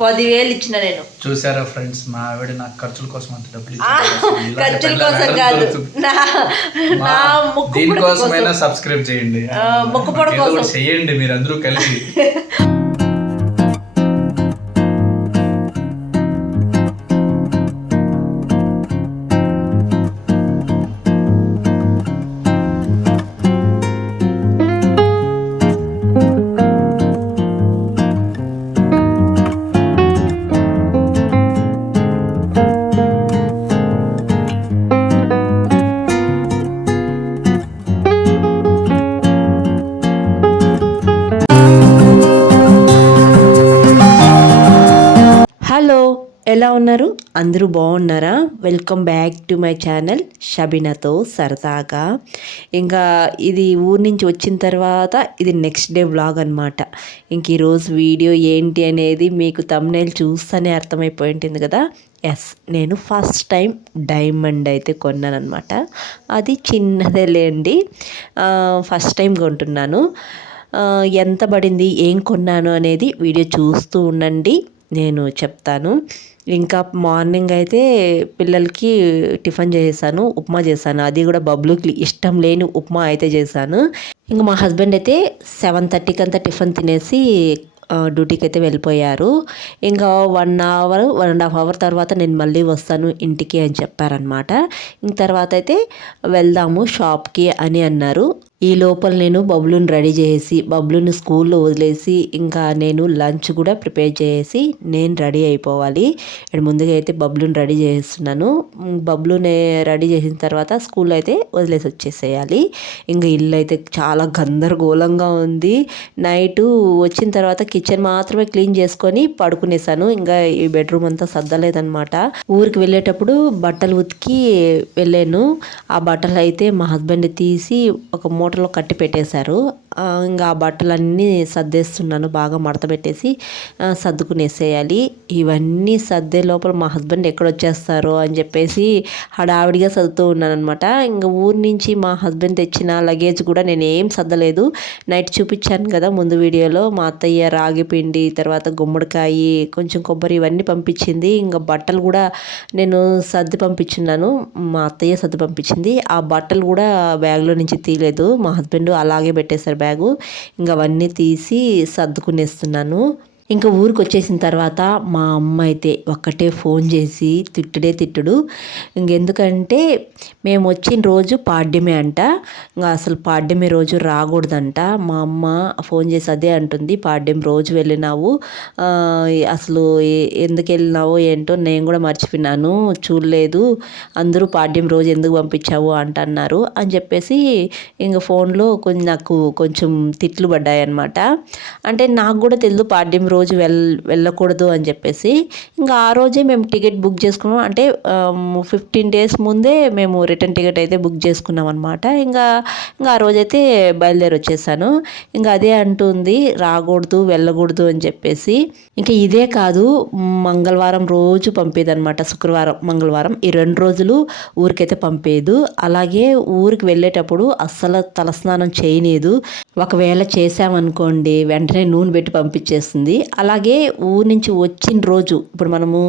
పదివేలు ఇచ్చిన నేను చూసారా ఫ్రెండ్స్ మా ఆవిడ నాకు ఖర్చుల కోసం అంత డబ్బులు ఖర్చుల కోసం కాదు? నా నా దీనికోసమైనా కోసం. సబ్స్క్రైబ్ చేయండి ఆ, ముక్కు పుడక ఏదో ఒకటి కోసం. చేయండి మీరు అందరూ కలిసి ఎలా ఉన్నారు? అందరూ బాగున్నారా? Welcome back to my channel షబినతో సరదాగా ఇంకా ఇది ఊరి నుంచి వచ్చిన తర్వాత ఇది నెక్స్ట్ డే వ్లాగ్ అనమాట ఇంక ఈరోజు వీడియో ఏంటి అనేది మీకు తమ్నేల్ చూస్తేనే అర్థమైపోయి ఉంటుంది కదా? ఎస్ నేను ఫస్ట్ టైం డైమండ్ అయితే కొన్నాను అనమాట అది చిన్నదే లేండి. ఫస్ట్ టైం కొంటున్నాను. ఎంత పడింది ఏం కొన్నాను అనేది వీడియో చూస్తూ ఉండండి. నేను చెప్తాను. ఇంకా మార్నింగ్ అయితే పిల్లలకి టిఫిన్ చేశాను ఉప్మా చేశాను. అది కూడా బబ్లుకి ఇష్టం లేని ఉప్మా అయితే చేశాను. ఇంకా మా హస్బెండ్ అయితే సెవెన్ థర్టీకి అంతా టిఫిన్ తినేసి డ్యూటీకి అయితే వెళ్ళిపోయారు. ఇంకా one hour one and half hour తర్వాత నేను మళ్ళీ వస్తాను ఇంటికి అని చెప్పారనమాట ఇంక తర్వాత అయితే వెళ్దాము షాప్కి అని అన్నారు. ఈ లోపల నేను బబ్లుని రెడీ చేసి బబ్లుని స్కూల్లో వదిలేసి ఇంకా నేను లంచ్ కూడా ప్రిపేర్ చేసి నేను రెడీ అయిపోవాలి. ఇక్కడ ముందుగా అయితే బబ్లుని రెడీ చేస్తున్నాను. ఉమ్, బబ్లుని రెడీ చేసిన తర్వాత స్కూల్ అయితే వదిలేసి వచ్చేసేయాలి. ఇంకా ఇల్లు అయితే చాలా గందరగోళంగా ఉంది. నైట్ వచ్చిన తర్వాత కిచెన్ మాత్రమే క్లీన్ చేసుకొని పడుకునేసాను. ఇంకా ఈ బెడ్రూమ్ అంతా సర్దలేదనమాట ఊరికి వెళ్ళేటప్పుడు బట్టలు ఉతికి వెళ్ళాను. ఆ బట్టలు అయితే మా హస్బెండ్ తీసి ఒక మూటలో కట్టి పెట్టేశారు. ఇంకా ఆ బట్టలన్నీ సర్దేస్తున్నాను. బాగా మడత పెట్టేసి సర్దుకునేసేయాలి. ఇవన్నీ సర్దే లోపల మా హస్బెండ్ ఎక్కడొచ్చేస్తారు అని చెప్పేసి హడావిడిగా సర్దుతూ ఉన్నాను అనమాట ఇంకా ఊరి నుంచి మా హస్బెండ్ తెచ్చిన లగేజ్ కూడా నేను ఏం సర్దలేదు. నైట్ చూపించాను కదా ముందు వీడియోలో. మా అత్తయ్య రాగి పిండి తర్వాత గుమ్మడికాయ కొంచెం కొబ్బరి ఇవన్నీ పంపించింది. ఇంకా బట్టలు కూడా నేను సర్ది పంపించున్నాను. మా అత్తయ్య సర్ది పంపించింది. ఆ బట్టలు కూడా బ్యాగ్లో నుంచి తీయలేదు. మా హస్బెండ్ అలాగే పెట్టేశారు బ్యాగు. ఇంకా అవన్నీ తీసి సర్దుకునేస్తున్నాను. ఇంకా ఊరికి వచ్చేసిన తర్వాత మా అమ్మ అయితే ఒక్కటే ఫోన్ చేసి తిట్టుడే తిట్టుడు. ఇంకెందుకంటే మేము వచ్చిన రోజు పాడ్యమే అంట. ఇంకా అసలు పాడ్యమే రోజు రాకూడదంట. మా అమ్మ ఫోన్ చేసి అదే అంటుంది పాడ్యం రోజు వెళ్ళినావు. అసలు ఎందుకు వెళ్ళినావో? ఏంటో నేను కూడా మర్చిపోయినాను. చూడలేదు. అందరూ పాడ్యం రోజు ఎందుకు పంపించావు? అంటున్నారు. అని చెప్పేసి ఇంకా ఫోన్లో కొంచెం నాకు కొంచెం తిట్లు పడ్డాయి అనమాట అంటే నాకు కూడా తెలుదు పాడ్యం రోజు రోజు వెల్ వెళ్ళకూడదు అని చెప్పేసి ఇంకా ఆ రోజే మేము టికెట్ బుక్ చేసుకున్నాం. అంటే ఫిఫ్టీన్ డేస్ ముందే మేము రిటర్న్ టికెట్ అయితే బుక్ చేసుకున్నాం అనమాట ఇంకా ఇంకా ఆ రోజైతే బయలుదేరి వచ్చేసాను ఇంకా అదే అంటుంది రాకూడదు వెళ్ళకూడదు అని చెప్పేసి. ఇంకా ఇదే కాదు మంగళవారం రోజు పంపేదనమాట శుక్రవారం మంగళవారం. ఈ రెండు రోజులు ఊరికైతే పంపేదు అలాగే ఊరికి వెళ్ళేటప్పుడు అస్సలు తలస్నానం చేయలేదు ఒకవేళ చేసామనుకోండి వెంటనే నూనె పెట్టి పంపించేస్తుంది అలాగే ఊరి నుంచి వచ్చిన రోజు ఇప్పుడు మనము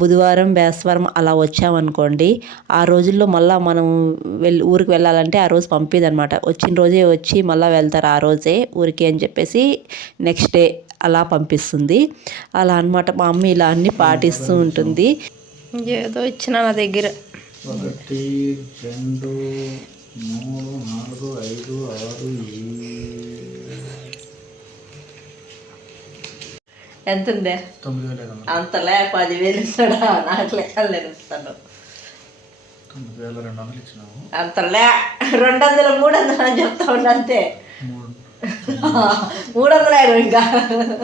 బుధవారం బేస్తవారం అలా వచ్చామనుకోండి ఆ రోజుల్లో మళ్ళీ మనం వెళ్ళి ఊరికి వెళ్ళాలంటే ఆ రోజు పంపేదన్నమాట. వచ్చిన రోజే వచ్చి మళ్ళీ వెళ్తారు ఆ రోజే ఊరికి అని చెప్పేసి నెక్స్ట్ డే అలా పంపిస్తుంది. అలా అన్నమాట. మా అమ్మ ఇలా అన్ని పాటిస్తూ ఉంటుంది. ఏదో ఇచ్చిన నా దగ్గర. ఒకటి రెండు మూడు నాలుగు ఐదు ఆరు ఏడు ఎంత ఉందే వందలు అంతలే పదివేలు ఇస్తాడా? నాకు లెక్కలు ఇస్తాను. తొమ్మిది వేల రెండు వందలు మూడు వందలు అని చెప్తా ఉండు అంతే. మూడు. వందలు ఇంకా.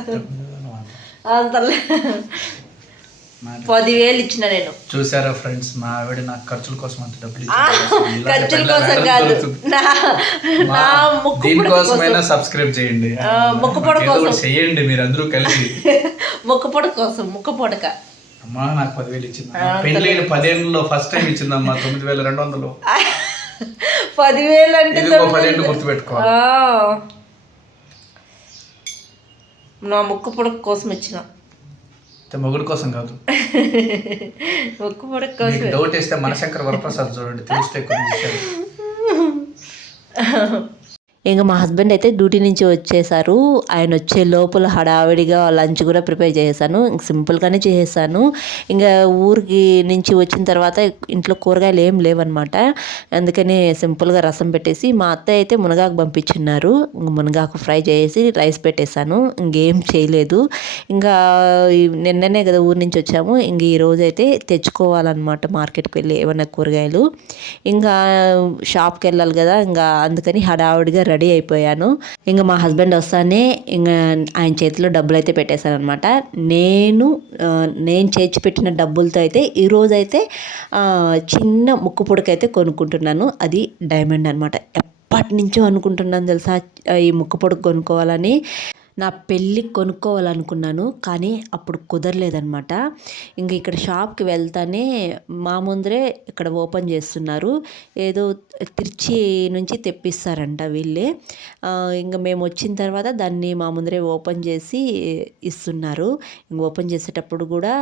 తొమ్మిది వేల వంద. అంతలే నాకు పదివేలు ఇచ్చిన నేను. చూసారా ఫ్రెండ్స్ మా ఆవిడ నాకు ఖర్చుల కోసం అంత డబ్బులు ఖర్చుల కోసం కాదు? నా దీనికోసమైనా కోసం. సబ్స్క్రైబ్ చేయండి. ఆ, ముక్కు పుడక ఏదో ఒకటి కోసం. చేయండి మీరు అందరూ కలిసి. ముక్కు పొడక కోసం ముక్కు పొడక అమ్మా నాకు పదివేలు ఇచ్చింది. పెళ్ళైన పదేళ్ళలో ఫస్ట్ టైం ఇచ్చిందమ్మా తొమ్మిది వేల రెండు వందలు. పదివేలు అంటే గుర్తుపెట్టుకోవాలి. ఆ. నా ముక్కు పొడక కోసం ఇచ్చిన. మొగుడు కోసం కాదు. ముక్కు పొడక డౌట్ వేస్తే మనశంకర్ వరప్రసాద్ చూడండి విషయాలు ఇంకా మా హస్బెండ్ అయితే డ్యూటీ నుంచి వచ్చేసారు. ఆయన వచ్చే లోపల హడావిడిగా లంచ్ కూడా ప్రిపేర్ చేసేసాను. ఇంక సింపుల్గానే చేసేసాను. ఇంకా ఊరికి నుంచి వచ్చిన తర్వాత ఇంట్లో కూరగాయలు ఏం లేవన్నమాట. అందుకని సింపుల్గా రసం పెట్టేసి మా అత్తయ్య అయితే మునగాకు పంపించున్నారు. ఇంక మునగాకు ఫ్రై చేసి రైస్ పెట్టేశాను ఇంకేం చేయలేదు. ఇంకా నిన్ననే కదా ఊరి నుంచి వచ్చాము. ఇంక ఈ రోజు అయితే తెచ్చుకోవాలన్నమాట మార్కెట్కి వెళ్ళి ఏమైనా కూరగాయలు. ఇంకా షాప్కి వెళ్ళాలి కదా. ఇంకా అందుకని హడావిడిగా రెడీ అయిపోయాను. ఇంకా మా హస్బెండ్ వస్తానే ఇంకా ఆయన చేతిలో డబ్బులు అయితే పెట్టేశాను అనమాట నేను నేను చేర్చి పెట్టిన డబ్బులతో అయితే ఈరోజు అయితే చిన్న ముక్కు పుడకైతే కొనుక్కుంటున్నాను. అది డైమండ్ అనమాట. ఎప్పటి నుంచో అనుకుంటున్నాను తెలుసా ఈ ముక్కు పొడుగు కొనుక్కోవాలని. నా పెళ్ళి కొనుక్కోవాలనుకున్నాను కానీ అప్పుడు కుదరలేదనమాట ఇంక ఇక్కడ షాప్కి వెళ్తానే మా ముందరే ఇక్కడ ఓపెన్ చేస్తున్నారు. ఏదో తిరుచి నుంచి తెప్పిస్తారంట వీళ్ళే. ఇంకా మేము వచ్చిన తర్వాత దాన్ని మా ముందరే ఓపెన్ చేసి ఇస్తున్నారు. ఇంక ఓపెన్ చేసేటప్పుడు కూడా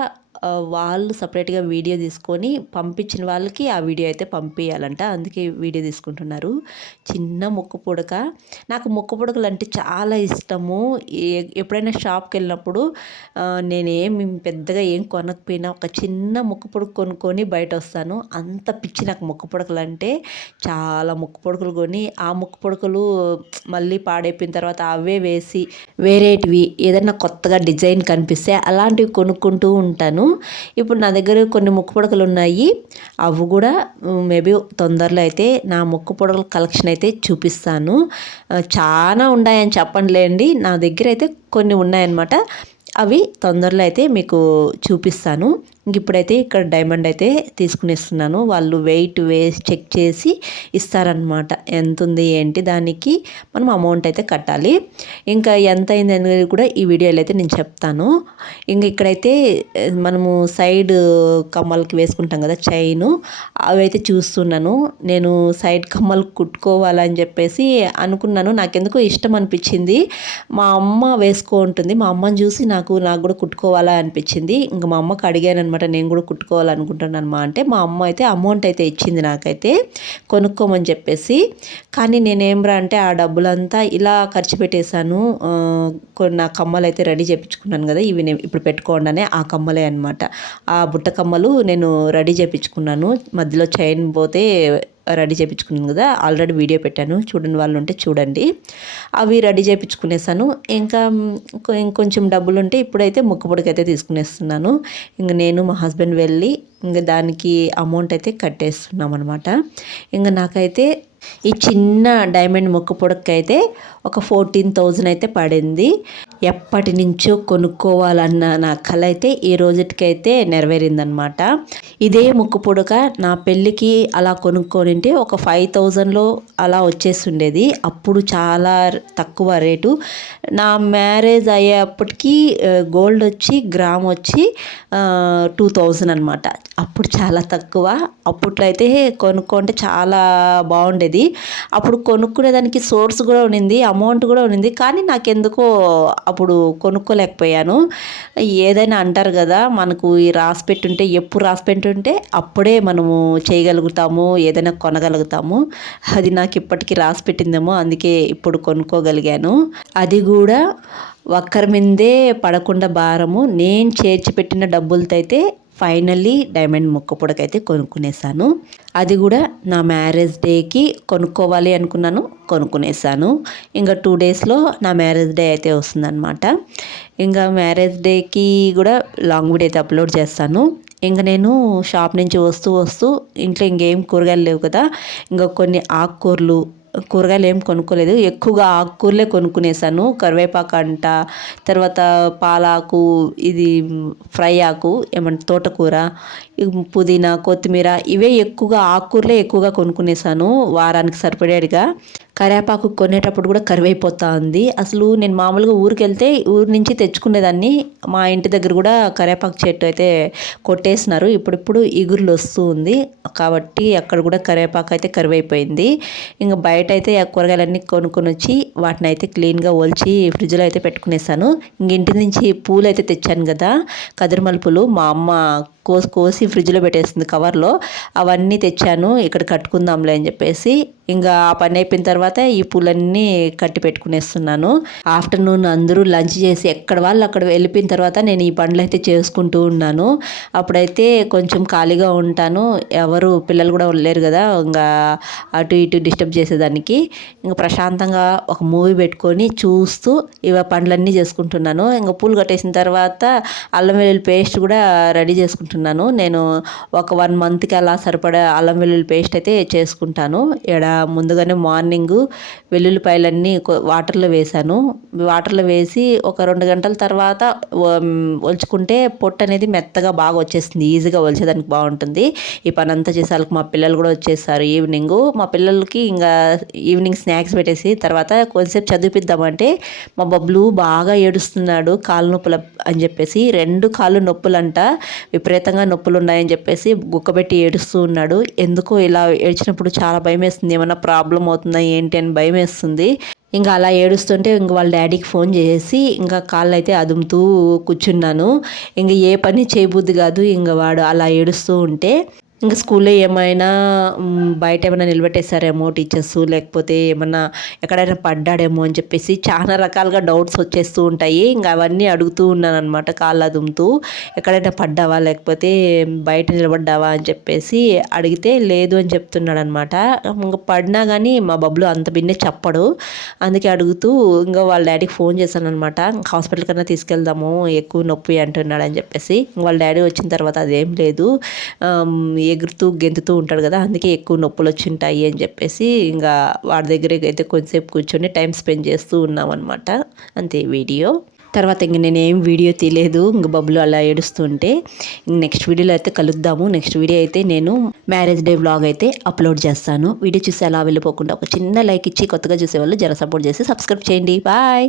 వాళ్ళు సపరేట్గా వీడియో తీసుకొని పంపించిన వాళ్ళకి ఆ వీడియో అయితే పంపించాలంట అందుకే వీడియో తీసుకుంటున్నారు. చిన్న ముక్కు పుడక. నాకు ముక్కు పుడకలు అంటే చాలా ఇష్టము. ఏ- ఎప్పుడైనా షాప్కి వెళ్ళినప్పుడు నేనేమి పెద్దగా ఏం కొనకపోయినా ఒక చిన్న ముక్కు పుడక కొనుక్కొని బయట వస్తాను. అంత పిచ్చి నాకు ముక్కు పుడకలు అంటే చాలా ముక్కు పుడకలు కొని ఆ ముక్కు పుడకలు మళ్ళీ పాడైపోయిన తర్వాత అవే వేసి వేరేటివి ఏదైనా కొత్తగా డిజైన్ కనిపిస్తే అలాంటివి కొనుక్కుంటూ ఉంటాను. ఇప్పుడు నా దగ్గర కొన్ని ముక్కు పుడకలు ఉన్నాయి. అవి కూడా మేబీ తొందరలో అయితే నా ముక్కు పొడకల కలెక్షన్ అయితే చూపిస్తాను. చాలా ఉన్నాయని చెప్పండిలేండి నా దగ్గర అయితే కొన్ని ఉన్నాయన్నమాట. అవి తొందరలో అయితే మీకు చూపిస్తాను. ఇప్పుడైతే ఇక్కడ డైమండ్ అయితే తీసుకునేస్తున్నాను. వాళ్ళు వెయిట్ వేసి చెక్ చేసి ఇస్తారనమాట ఎంత ఉంది ఏంటి దానికి మనం అమౌంట్ అయితే కట్టాలి. ఇంకా ఎంత అయింది అనేది కూడా ఈ వీడియోలో అయితే నేను చెప్తాను. ఇంకా ఇక్కడైతే మనము సైడ్ కమ్మలకి వేసుకుంటాం కదా చైన్ అవి అయితే చూస్తున్నాను. నేను సైడ్ కమ్మలు కుట్టుకోవాలని చెప్పేసి అనుకున్నాను. నాకెందుకో ఇష్టం అనిపించింది. మా అమ్మ వేసుకో ఉంటుంది. మా అమ్మని చూసి నాకు నాకు కూడా కుట్టుకోవాలా అనిపించింది. ఇంకా మా అమ్మకి అడిగాను అనమాట నేను కూడా కుట్టుకోవాలనుకుంటున్నాను మా అంటే. మా అమ్మ అయితే అమౌంట్ అయితే ఇచ్చింది నాకైతే. కొనుక్కోమని చెప్పేసి. కానీ నేనేం రా అంటే ఆ డబ్బులంతా ఇలా ఖర్చు పెట్టేశాను. కొన్ని నా కమ్మలు అయితే రెడీ చేయించుకున్నాను కదా. ఇవి నేను ఇప్పుడు పెట్టుకోండానే ఆ కమ్మలే అనమాట. ఆ బుట్ట కమ్మలు నేను రెడీ చేయించుకున్నాను మధ్యలో చైన్ పోతే రెడీ చేయించుకున్నాను కదా ఆల్రెడీ వీడియో పెట్టాను. చూడని వాళ్ళు ఉంటే చూడండి. అవి రెడీ చేయించుకునేసాను ఇంకా ఇంకొంచెం డబ్బులు ఉంటే ఇప్పుడైతే ముక్కుపొడికి అయితే తీసుకునేస్తున్నాను. ఇంక నేను మా హస్బెండ్ వెళ్ళి ఇంకా దానికి అమౌంట్ అయితే కట్టేస్తున్నాం అనమాట ఇంకా నాకైతే ఈ చిన్న డైమండ్ ముక్కు పొడక్కి ఒక ఫోర్టీన్ థౌజండ్ అయితే పడింది. ఎప్పటి నుంచో కొనుక్కోవాలన్న నా కళ అయితే ఈ రోజుటికైతే నెరవేరిందనమాట ఇదే ముక్కు పొడక నా పెళ్ళికి అలా కొనుక్కొనింటే ఒక ఫైవ్ థౌజండ్లో అలా వచ్చేస్తుండేది. అప్పుడు చాలా తక్కువ రేటు. నా మ్యారేజ్ అయ్యేప్పటికీ గోల్డ్ వచ్చి గ్రామ్ వచ్చి టూ థౌజండ్ అనమాట అప్పుడు చాలా తక్కువ. అప్పట్లో అయితే కొనుక్కుంటే చాలా బాగుండేది. అప్పుడు కొనుక్కునేదానికి సోర్స్ కూడా ఉండింది అమౌంట్ కూడా ఉండింది. కానీ నాకెందుకో అప్పుడు కొనుక్కోలేకపోయాను. ఏదైనా అంటారు కదా మనకు ఈ రాసి పెట్టుంటే ఎప్పుడు రాసి పెట్టుంటే అప్పుడే మనము చేయగలుగుతాము ఏదైనా కొనగలుగుతాము. అది నాకు ఇప్పటికీ రాసి పెట్టిందేమో అందుకే ఇప్పుడు కొనుక్కోగలిగాను. అది కూడా ఒక్కరి మీదే పడకుండా భారము. నేను చేర్చి పెట్టిన డబ్బులతో అయితే ఫైనల్లీ డైమండ్ ముక్క పొడకైతే కొనుక్కునేసాను. అది కూడా నా మ్యారేజ్ డేకి కొనుక్కోవాలి అనుకున్నాను కొనుక్కునేసాను. ఇంకా టూ డేస్లో నా మ్యారేజ్ డే అయితే వస్తుందన్నమాట. ఇంకా మ్యారేజ్ డేకి కూడా లాంగ్ వీడియో అయితే అప్లోడ్ చేస్తాను. ఇంకా నేను షాప్ నుంచి వస్తూ వస్తూ ఇంట్లో ఇంకేం కూరగాయలు లేవు కదా ఇంకా కొన్ని ఆకుకూరలు కూరగాయలు ఏం కొనుక్కోలేదు. ఎక్కువగా ఆకుకూరలే కొనుక్కునేసాను. కరివేపాకు అంట తర్వాత పాలాకు ఇది ఫ్రై ఆకు ఏమంటే తోటకూర పుదీనా కొత్తిమీర ఇవే ఎక్కువగా ఆకుకూరలే ఎక్కువగా కొనుక్కునేసాను. వారానికి సరిపడేటిగా. కరేపాకు కొనేటప్పుడు కూడా కరివైపోతా ఉంది అసలు నేను మామూలుగా ఊరికి వెళ్తే ఊరి నుంచి తెచ్చుకునేదాన్ని. మా ఇంటి దగ్గర కూడా కరివేపాకు చెట్టు అయితే కొట్టేసినారు. ఇప్పుడిప్పుడు ఇగుర్లు వస్తూ ఉంది కాబట్టి అక్కడ కూడా కరివేపాకు అయితే కరివైపోయింది. ఇంకా బయట అయితే ఆ కూరగాయలన్నీ కొనుక్కొని వచ్చి వాటిని అయితే క్లీన్గా ఒలిచి ఫ్రిడ్జ్లో అయితే పెట్టుకునేసాను. ఇంక ఇంటి నుంచి పూలు అయితే తెచ్చాను కదా కదిరిమలుపులు మా అమ్మ కోసి కోసి ఫ్రిడ్జ్లో పెట్టేసింది కవర్లో. అవన్నీ తెచ్చాను. ఇక్కడ కట్టుకుందాంలే అని చెప్పేసి. ఇంకా ఆ పని అయిపోయిన తర్వాత తర్వాత ఈ పూలన్నీ కట్టి పెట్టుకునేస్తున్నాను. ఆఫ్టర్నూన్ అందరూ లంచ్ చేసి ఎక్కడ వాళ్ళు అక్కడ వెళ్ళిపోయిన తర్వాత నేను ఈ పనులు అయితే చేసుకుంటూ ఉన్నాను. అప్పుడైతే కొంచెం ఖాళీగా ఉంటాను. ఎవరు పిల్లలు కూడా లేరు కదా ఇంకా అటు ఇటు డిస్టర్బ్ చేసేదానికి. ఇంకా ప్రశాంతంగా ఒక మూవీ పెట్టుకొని చూస్తూ ఇవ పనులన్నీ చేసుకుంటున్నాను. ఇంకా పూలు కట్టేసిన తర్వాత అల్లం వెల్లుల్లి పేస్ట్ కూడా రెడీ చేసుకుంటున్నాను. నేను ఒక వన్ మంత్కి అలా సరిపడా అల్లం వెల్లుల్లి పేస్ట్ అయితే చేసుకుంటాను. ఇక్కడ ముందుగానే మార్నింగ్ వెల్లుల్లిపాయలన్నీ వాటర్లో వేసాను వాటర్లో వేసి ఒక రెండు గంటల తర్వాత ఒలుచుకుంటే పొట్టు అనేది మెత్తగా బాగా వచ్చేసింది. ఈజీగా ఒలిచేదానికి బాగుంటుంది. ఈ పని అంతా చేసేందుకు మా పిల్లలు కూడా వచ్చేసారు ఈవినింగ్. మా పిల్లలకి ఇంకా ఈవినింగ్ స్నాక్స్ పెట్టేసి తర్వాత కొద్దిసేపు చదివిపిద్దామంటే మా బబ్లు బాగా ఏడుస్తున్నాడు కాళ్ళ నొప్పుల అని చెప్పేసి. రెండు కాళ్ళు నొప్పులంట. విపరీతంగా నొప్పులు ఉన్నాయని చెప్పేసి గుక్కబెట్టి ఏడుస్తూ ఉన్నాడు. ఎందుకో ఇలా ఏడ్చినప్పుడు చాలా భయం వేస్తుంది ఏమైనా ప్రాబ్లం అవుతుందా ఏంటి అని భయం వేస్తుంది. ఇంకా అలా ఏడుస్తుంటే ఇంక వాళ్ళ డాడీకి ఫోన్ చేసి ఇంకా కాళ్ళు అయితే అదుముతూ కూర్చున్నాను. ఇంక ఏ పని చేయబుద్ది కాదు. ఇంక వాడు అలా ఏడుస్తూ ఉంటే ఇంకా స్కూల్లో ఏమైనా బయట ఏమైనా నిలబెట్టేశారేమో టీచర్స్? లేకపోతే ఏమైనా ఎక్కడైనా పడ్డాడేమో అని చెప్పేసి చాలా రకాలుగా డౌట్స్ వచ్చేస్తూ ఉంటాయి. ఇంకా అవన్నీ అడుగుతూ ఉన్నాను అనమాట కాళ్ళు అదుముతూ ఎక్కడైనా పడ్డావా? లేకపోతే బయట నిలబడ్డావా అని చెప్పేసి అడిగితే లేదు అని చెప్తున్నాడు అనమాట ఇంకా పడినా కానీ మా బబ్బులు అంత బిన్నే చెప్పడు. అందుకే అడుగుతూ ఇంకా వాళ్ళ డాడీకి ఫోన్ చేశాను అనమాట హాస్పిటల్ కన్నా తీసుకెళ్దాము ఎక్కువ నొప్పి అంటున్నాడు అని చెప్పేసి. వాళ్ళ డాడీ వచ్చిన తర్వాత అదేం లేదు. ఎగురుతూ గెంతుతూ ఉంటాడు కదా అందుకే ఎక్కువ నొప్పులు వచ్చింటాయి అని చెప్పేసి ఇంకా వాడి దగ్గర అయితే కొంచెంసేపు కూర్చొని టైం స్పెండ్ చేస్తూ ఉన్నాం అనమాట అంతే వీడియో. తర్వాత ఇంక నేను ఏం వీడియో తీయలేదు ఇంక బబ్బులు అలా ఏడుస్తుంటే నెక్స్ట్ వీడియోలో అయితే కలుద్దాము. నెక్స్ట్ వీడియో అయితే నేను మ్యారేజ్ డే వ్లాగ్ అయితే అప్లోడ్ చేస్తాను. వీడియో చూసి అలా వెళ్ళిపోకుండా ఒక చిన్న లైక్ ఇచ్చి కొత్తగా చూసేవాళ్ళు జర సపోర్ట్ చేసి సబ్స్క్రైబ్ చేయండి. బాయ్!